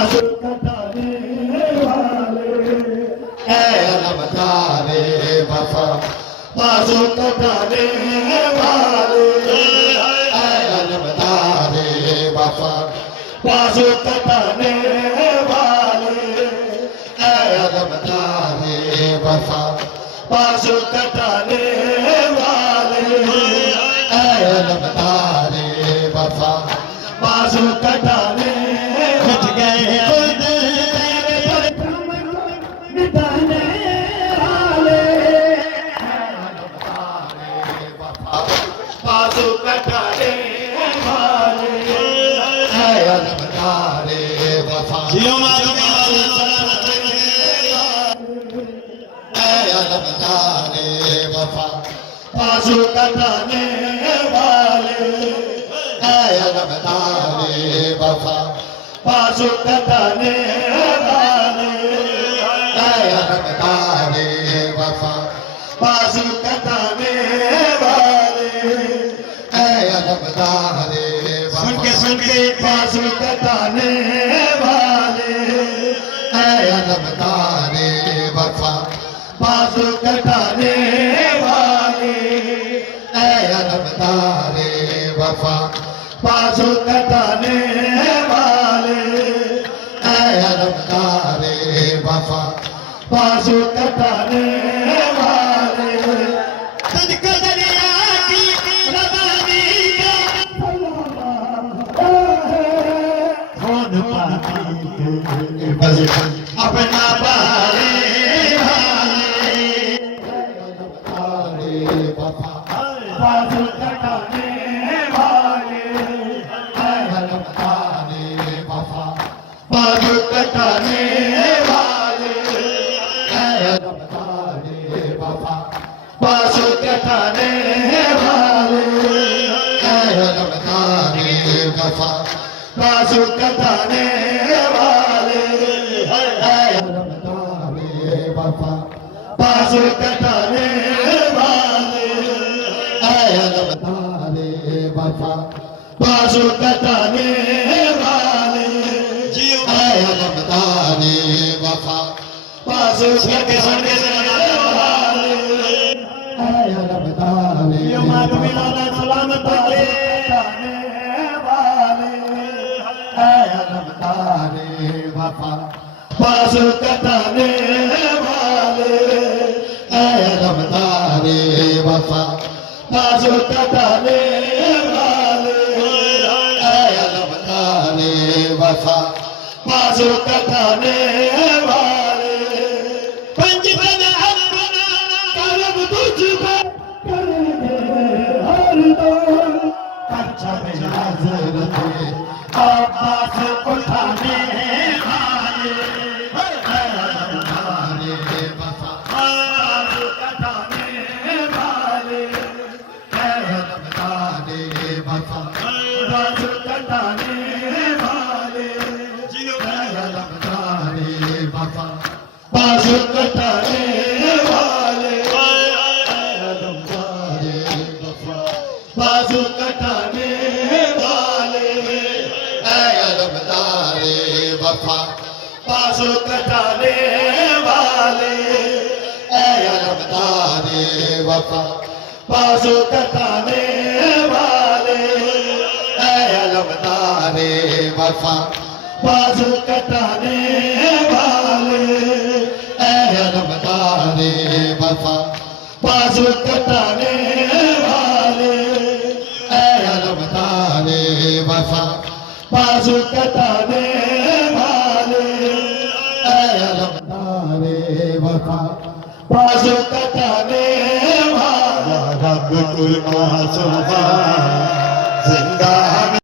कटाने वाले अलमदारे वफा बाजू कटाने वाले अलमदारे वफा बाजू कटाने वाले अलमदारे वफा बाजू कटाने वाले अलमदारे वफा बाजू कटाने उठ गए खुद तेरे पर मिटाने वाले बाजू कटाने वाले अलमदारे वफा जियो अलमदारे वफा बाजू कटाने वाले अलमदारे वफा बाजू कटाने वाले अलमदारे वफा बाजू कटाने वाले अलमदारे सुन के बाजू कटाने वाले अलमदारे वफा बाजू कटाने वाले अलमदारे वफा बाजू कटाने वाले अलमदारे वफा बाजू कटाने वाले तुझको दरिया की रवानी का कौन पाती अपना बारे वफा बाजू कटाने वाले अलमदारे वफा बाजू कटाने वाले अलमदारे वफा बाजू कटाने वाले अलमदारे वफा बाजू कटाने वाले अलमदारे वफा बाजू कटाने वाले अलमदारे वफा बाजू कटाने वाले अलमदारे वफा बाजू कटाने वाले अलमदारे अलमदारे वफा बाजू कटाने वाले अलमदारे वफा बाजू कटाने वाले अलमदारे वफा बाजू कटाने वाले पंजबन अपना करब तुझ पर करेंगे हर दौर अच्छा मेरा जरूरत आवाज उठाने वाले अलमदारे वफा बाजू कटाने वाले अलमदारे वफा बाजू कटाने वाले अलमदारे वफा बाजू कटाने वाले अलमदारे वफा बाजू कटाने वाले अलमदारे वफा बाजू कटाने वाले अलमदारे वफा बाजू कटाने वाले अलमदारे वफा बाजू कटाने वाले अलमदारे वफा बाजू कटाने वाले अलमदारे वफा बाजू कटाने वाले अलमदारे वफा बाजू कटाने वाले रब कुल मासूमा जिंदा